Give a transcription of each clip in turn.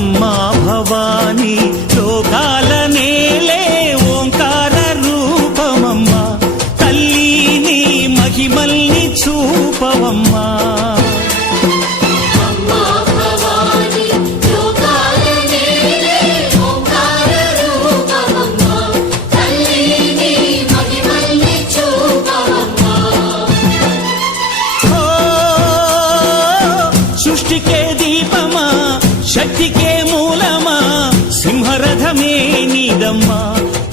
అమ్మా భవాని లోకాల నేలే ఓంకార రూపమమ్మా తల్లి నీ మహిమల్ని చూపవమ్మా సృష్టికే దీపమా శక్తికే మూలమా సింహరథమే నీదమ్మా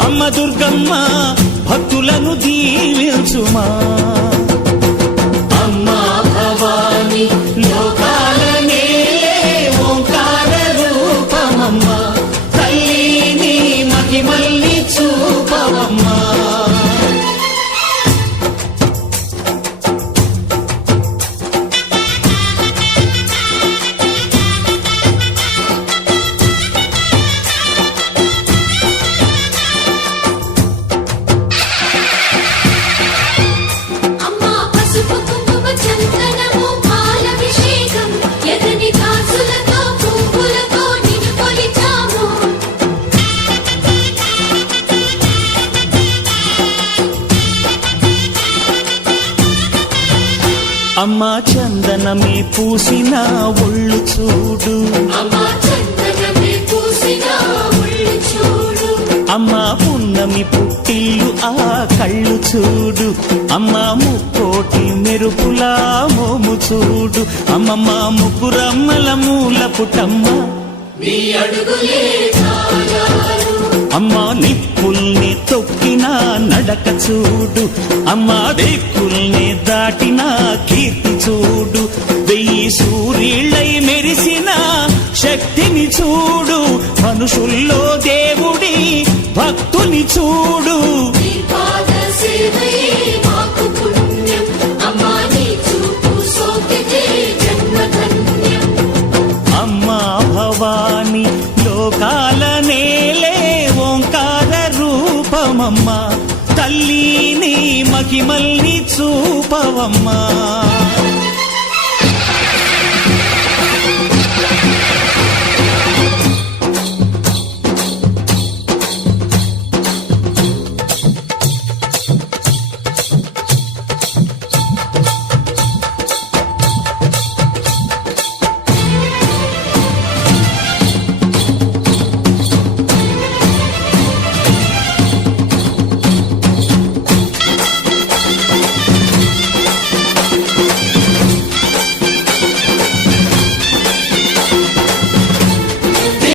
అమ్మ దుర్గమ్మ భక్తులను దీవించుమా అమ్మా భవాని లోకాల నేలే ఓంకార రూపమమ్మా తల్లి నీ మహిమల్ని చూపవమ్మా అమ్మా చందనమే పూసిన ఒళ్ళు చూడు అమ్మా పున్నమి పుట్టిల్లు ఆ కళ్ళు చూడు అమ్మా ముక్కోటి మెరుపులా మోము చూడు అమ్మమ్మ ముగ్గురమ్మల మూల పుటమ్మ అమ్మా నిప్పుల్ని తొక్కిన నడక చూడు అమ్మా దిక్కుల్ని దాటిన కీర్తి చూడు 1000 సూర్యుళ్ళై మెరిసిన శక్తిని చూడు మనుషుల్లో దేవుడి భక్తుని చూడు అమ్మా భవాని లోకాల నేలే ఓంకార రూపమమ్మా తల్లి నీ మహిమల్ని చూపవమ్మా